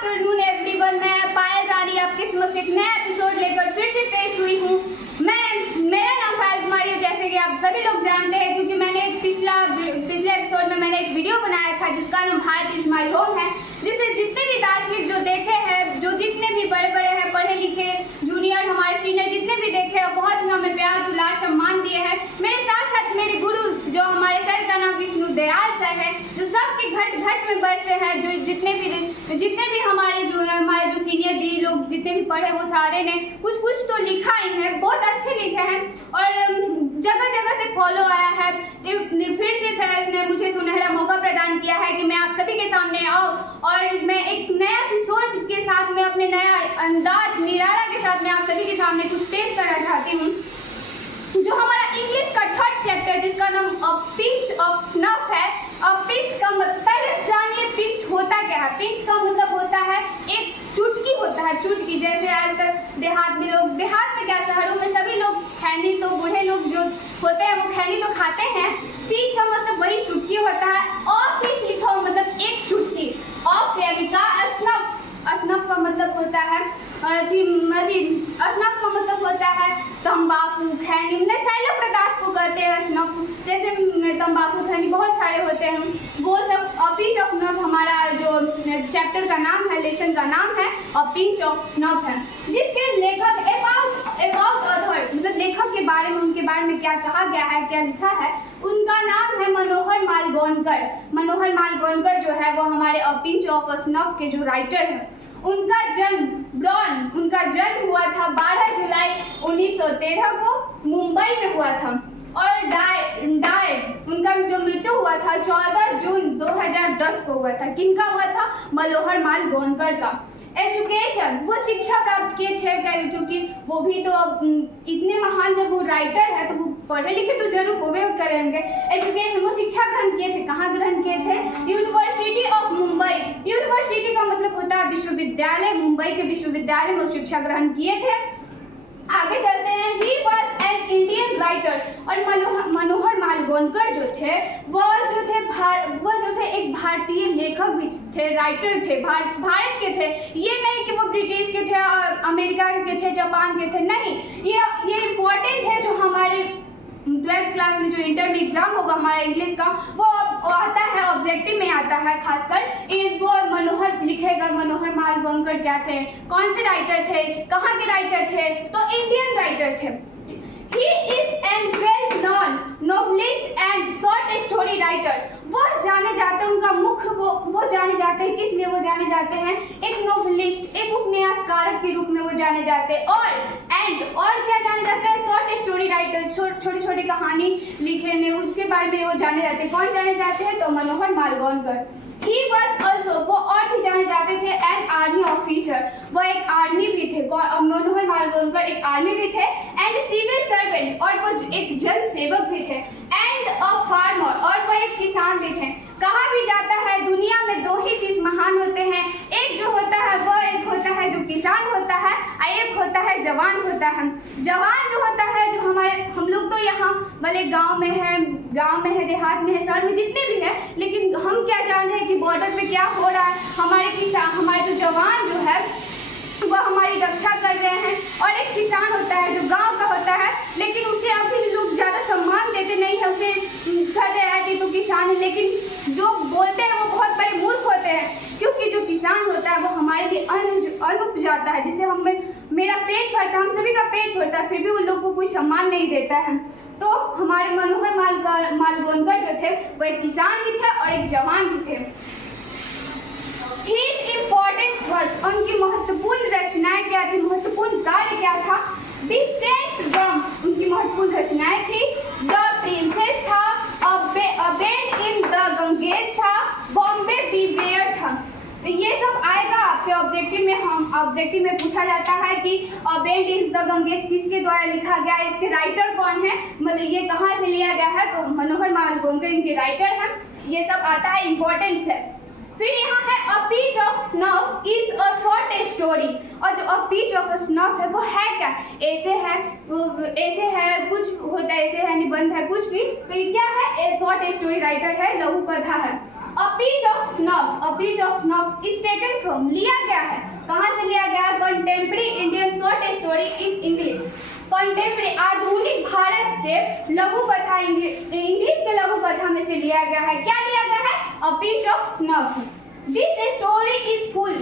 Afternoon everyone, मैं पायल रानी आपके समक्ष एक नया एपिसोड लेकर फिर से पेश हुई हूँ। मेरा नाम पायल कुमारी है, जैसे कि आप सभी लोग जानते हैं, क्योंकि मैंने पिछले एपिसोड में मैंने एक वीडियो बनाया था जिसका नाम भारत इज माई होम है, जिससे जितने भी दार्शनिक जो देखे हैं, जो जितने भी बड़े बड़े हैं, पढ़े लिखे, जूनियर, हमारे सीनियर जितने भी देखे हैं, बहुत ही हमें प्यार दुलार सम्मान दिए हैं। मेरे साथ साथ मेरे गुरु जो हमारे सर का नाम विष्णु दयाल सर है, जो सबके घट घट में बसते हैं, जो जितने भी हमारे जो सीनियर दी लोग जितने भी पढ़े वो सारे ने कुछ तो लिखा ही है, बहुत अच्छे लिखे हैं और जगह जगह से फॉलो आया है। फिर से सर ने मुझे सुनहरा मौका प्रदान किया है कि मैं आप सभी के सामने आऊँ और मैं एक नया एपिसोड के साथ में अपने नया अंदाज निराला के साथ मैं आप सभी के सामने कुछ पेश करना चाहती हूँ। जो हमारा इंग्लिश का थर्ड चैप्टर जिसका नाम अ पिंच ऑफ स्नफ है। पिंच का मतलब पहले जानिए पिंच होता क्या है। पिंच का मतलब होता है एक चुटकी होता है, चुटकी। जैसे आज तक देहात में क्या, शहरों में सभी लोग खैनी, तो बूढ़े लोग जो होते हैं वो खैनी तो खाते हैं। पिंच का मतलब वही चुटकी होता है और पिंच लिखा हुआ मतलब एक चुटकी। ऑफ यानी का स्नफ का मतलब होता है स्नफ का मतलब होता है तंबाकू, खैनी, नशीले पदार्थ को कहते हैं स्नफ। जैसे तंबाकू, खैनी बहुत सारे होते हैं वो सब। पिंच ऑफ स्नफ हमारा जो चैप्टर का नाम है, लेसन का नाम है और पिंच ऑफ स्नफ है, जिसके लेखक अबाउट ऑथर मतलब लेखक के बारे में, उनके बारे में क्या कहा गया है, क्या लिखा है, उनका नाम है मनोहर मालगोनकर। मनोहर मालगोनकर जो है वो हमारे पिंच ऑफ स्नफ के जो राइटर हैं। उनका जन्म हुआ था 12 जुलाई 1913 को मुंबई में हुआ था और उनका जो मृत्यु हुआ था 14 जून 2010 को हुआ था। किनका हुआ था? मनोहर मालगोनकर का। एजुकेशन, वो शिक्षा प्राप्त किए थे क्योंकि वो भी तो इतने महान, जब वो राइटर है तो वो पढ़े लिखे तो जरूर होवे करेंगे। एजुकेशन, वो शिक्षा ग्रहण किए थे। कहाँ ग्रहण किए थे? University of Mumbai. यूनिवर्सिटी का मतलब होता है विश्वविद्यालय। मुंबई के विश्वविद्यालय में शिक्षा ग्रहण किए थे। आगे चलते हैं। He was an Indian writer और मनोहर मालगोनकर जो थे वो जो थे एक भारतीय लेखक भी थे, राइटर थे, भारत के थे। ये नहीं कि वो ब्रिटिश के थे, अमेरिका के थे, जापान के थे, नहीं। ये इम्पोर्टेंट है। जो हमारे 12th क्लास में जो इंटर में एग्जाम होगा हमारा इंग्लिश का, वो आता है, ऑब्जेक्टिव में आता है खासकर। वो मनोहर लिखेगा मनोहर मालगोनकर क्या थे, कौन से राइटर थे, कहाँ के राइटर थे, तो इंडियन राइटर थे। He is an well-known novelist and short story writer। वो जाने जाते हैं, उनका मुख्य वो जाने जाते हैं, किस लिए वो जाने जाते हैं? एक नोवेलिस्ट, एक उपन्यासकारक के रूप में वो जाने जाते हैं। और क्या जाने जाते हैं? शॉर्ट स्टोरी राइटर, छोटी छोटी कहानी लिखने, उसके बारे में वो जाने जाते हैं। कौन जाने जाते हैं? तो मनोहर मालगोनकर। He was also, वो और भी जाने जाते थे, एन आर्मी ऑफिसर। वो एक आर्मी भी थे, मनोहर मालगोनकर एक आर्मी भी थे, एंड सिविल सर्वेंट, और वो एक जन सेवक भी थे, एंड अ फार्मर, और वो एक किसान भी थे। कहा भी जाता है दुनिया में दो ही चीज महान होते हैं, एक जो होता है वो एक होता है जो किसान होता है, और एक होता है जवान होता है। जवान जो होता है, जो हम लोग तो यहाँ भले गांव में है, देहात में है, शहर में जितने भी है, लेकिन हम क्या जानते हैं कि बॉर्डर पे क्या हो रहा है। हमारे जो जवान जो है वो हमारी रक्षा कर रहे हैं। और एक किसान होता है जो गांव का होता है, लेकिन उसे अभी लोग ज़्यादा सम्मान देते नहीं है, उसे कहते हैं कि तो किसान है, लेकिन जो बोलते हैं वो बहुत बड़े मूर्ख होते हैं, क्योंकि जो किसान होता है वो हमारे लिए अन्न उपजाता है, जिससे मेरा पेट भरता है, हम सभी का पेट भरता है, फिर भी उन लोगों को कोई सम्मान नहीं देता है। तो हमारे मनोहर मालगोनकर जो थे वो एक किसान भी थे और एक जवान भी थे। His important works, उनकी महत्वपूर्ण रचनाएं क्या थी, महत्वपूर्ण कार्य क्या था? डिस्टेंट ड्रम उनकी महत्वपूर्ण रचनाएं थी। द प्रिंसेस था, अ बेड इन द गंगेज था, बॉम्बे बीवेयर था। ये सब आएगा आपके ऑब्जेक्टिव में पूछा जाता है कि बेड इन द गंगेज किसके द्वारा लिखा गया है, इसके राइटर कौन है, मतलब ये कहाँ से लिया गया है, तो मनोहर मालगोनकर इनके राइटर हैं। ये सब आता है, इम्पोर्टेंट है। फिर यहाँ है a pinch of snuff is a short story, और जो अ पिंच ऑफ स्नफ है वो है क्या? ऐसे है, कुछ होता है, ऐसे है, निबंध है, कुछ भी, तो ये क्या है? ए शॉर्ट स्टोरी राइटर है, लघु कथा है। A pinch of snuff is taken from, लिया गया है, कहाँ से लिया गया है? Contemporary Indian short story in English. Contemporary आधुनिक भारत के लघु कथा इंग्लिश के लघु कथा में से लिया गया है। क्या लिया गया है? A pinch of snuff. This story is full.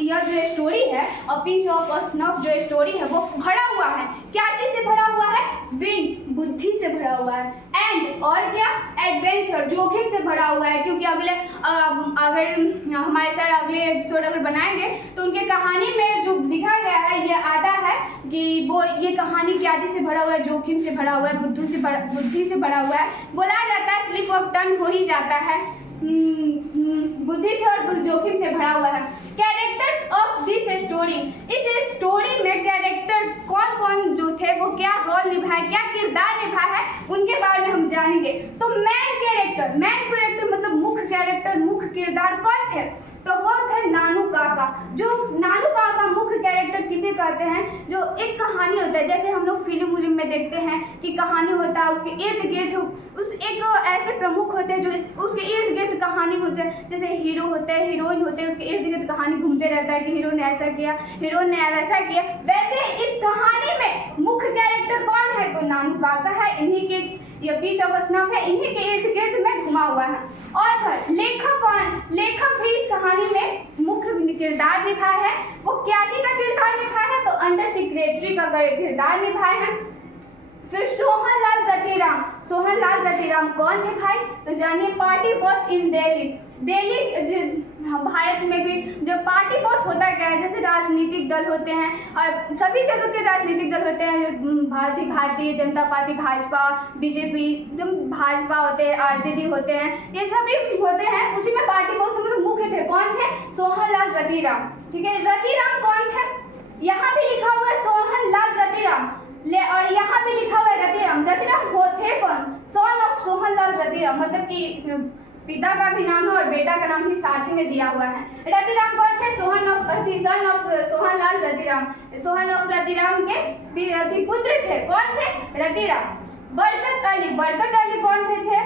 यह जो स्टोरी है A pinch of snuff जो स्टोरी है वो भरा हुआ है, क्या चीज से भरा हुआ है? विंड, बुद्धि से भरा हुआ है। एंड और क्या? एडवेंचर, जोखिम से भरा हुआ है, क्योंकि अगर हमारे सर अगले एपिसोड अगर बनाएंगे तो उनके कहानी में जो दिखा गया है ये आता है कि वो ये कहानी क्या चीज से भरा हुआ है? जोखिम से भरा हुआ है, बुद्धि से भरा हुआ है। बोला जाता है स्लिप ऑफ टंग हो ही जाता है, बुद्धि से और जोखिम से भरा हुआ है। कैरेक्टर्स ऑफ दिस स्टोरी, इस स्टोरी में कैरेक्टर कौन कौन जो थे वो क्या रोल निभाए, क्या किरदार निभाया है, उनके बारे में हम जानेंगे। तो मैन कैरेक्टर मतलब मुख्य कैरेक्टर, मुख्य किरदार कौन थे? तो वो थे नानू काका। जो नानू काका मुख्य कैरेक्टर किसे कहते हैं? जो एक कहानी होता है, जैसे हम लोग फिल्म में देखते हैं कि कहानी होता है, उसके इर्द गिर्द उस एक ऐसे प्रमुख होते हैं जो उसके इर्द गिर्द कहानी होते हैं, जैसे हीरो होते हैं, हीरोइन होते हैं, उसके इर्द गिर्द कहानी घूमते रहता है कि हीरो ने ऐसा किया, हीरोइन ने वैसा किया। वैसे इस कहानी में मुख्य कैरेक्टर कौन है? तो नानू काका है, इन्हीं के ये बीच ऑफ स्नफ है, इन्हीं के इर्द गिर्द में घुमा हुआ है। ऑथर, लेखक कौन? लेखक भी इस कहानी में मुख्य किरदार निभाया है। वो क्या जी का किरदार निभाया है? तो अंडर सेक्रेटरी का किरदार निभाया है। फिर सोहनलाल रतिराम कौन थे भाई? तो जानिए, पार्टी बॉस इन दिल्ली भारत में भी जो पार्टी बॉस होता क्या है? जैसे राजनीतिक दल होते हैं और सभी जगह के राजनीतिक दल होते हैं, भारतीय जनता पार्टी, भाजपा, बीजेपी, भाजपा होते हैं, आरजेडी होते हैं, ये सभी होते हैं। उसी में पार्टी बॉस मतलब मुख्य थे, कौन थे? सोहनलाल रतिराम। ठीक है, रतिराम कौन थे? यहाँ भी लिखा हुआ है सोहनलाल रतिराम, और यहाँ भी लिखा हुआ है रतिराम। रतिराम थे कौन? सन ऑफ सोहनलाल रतिराम, मतलब कि इसमें पिता का भी नाम है और बेटा का नाम भी साथ ही में दिया हुआ है। रतिराम कौन थे? Son of Sohanlal Ratiram. Sohan of Ratiram के पुत्र थे, कौन थे? रतिराम। बरकत अली कौन थे?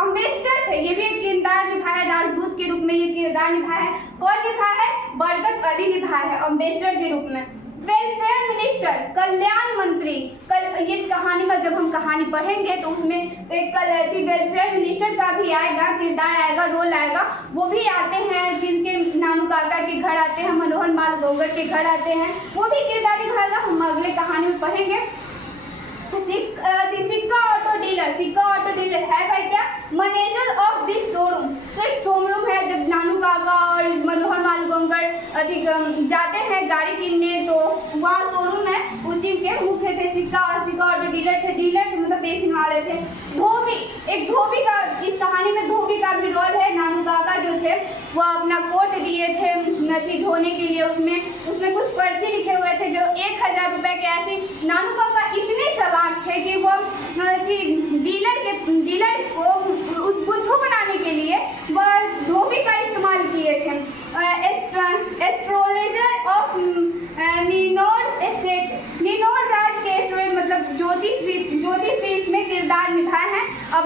अम्बेसडर थे, ये भी एक किरदार निभाया, राजदूत के रूप में ये किरदार निभाया है। कौन निभाया है? बरकत अली निभाया है अम्बेसडर के रूप में। वेलफेयर मिनिस्टर, कल्याण मंत्री, इस कहानी में जब हम कहानी पढ़ेंगे तो उसमें एक वेलफेयर मिनिस्टर का भी आएगा, किरदार आएगा, रोल आएगा। वो भी आते हैं, जिनके नानू काका के घर आते हैं, मनोहर लाल गंगर के घर आते हैं, वो भी किरदार निभाएगा, हम अगले कहानी में पढ़ेंगे। सिक्का ऑटो डीलर है भाई क्या? Manager of this showroom. तो एक शोरूम है, जब नानू काका और मनोहर लाल गंगर अधिक जाते हैं गाड़ी किनने तो वहाँ शोरूम है, उसी के मुख्य थे। सिक्का ऑटो डीलर थे मतलब बेचने वाले थे। धोबी का इस कहानी में धोबी का भी रोल है। नानू काका जो थे वो अपना कोट दिए थे नथी धोने के लिए, उसमें कुछ पर्ची लिखे हुए थे जो 1000 रुपए के। ऐसे नानू काका इतने चालाक थे कि वो डीलर को बुद्धू बनाने के लिए वह धोबी का इस्तेमाल किए थे। एस्ट्रोलॉजर ऑफ नीनोर राज के स्टूडेंट, मतलब ज्योतिष भी इसमें किरदार निभाए हैं। अब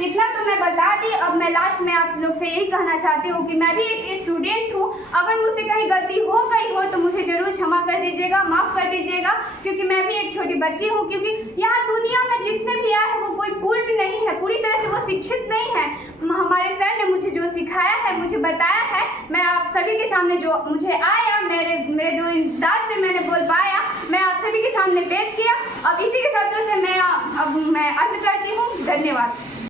इतना तो मैं बता दी। अब मैं लास्ट में आप लोग से यही कहना चाहती हूँ कि मैं भी एक स्टूडेंट हूँ। अगर मुझसे कहीं गलती हो गई हो तो मुझे ज़रूर क्षमा कर दीजिएगा, माफ़ कर दीजिएगा, क्योंकि मैं भी एक छोटी बच्ची हूँ। क्योंकि यहाँ दुनिया में जितने भी आए हैं वो कोई पूर्ण नहीं है, पूरी तरह से वो शिक्षित नहीं है। हमारे सर ने मुझे जो सिखाया है, मुझे बताया है, मैं आप सभी के सामने जो मुझे आया, मेरे जो दाद से मैंने बोल पाया, मैं आप सभी के सामने पेश किया। अब इसी के साथ मैं अंत करती हूँ। धन्यवाद।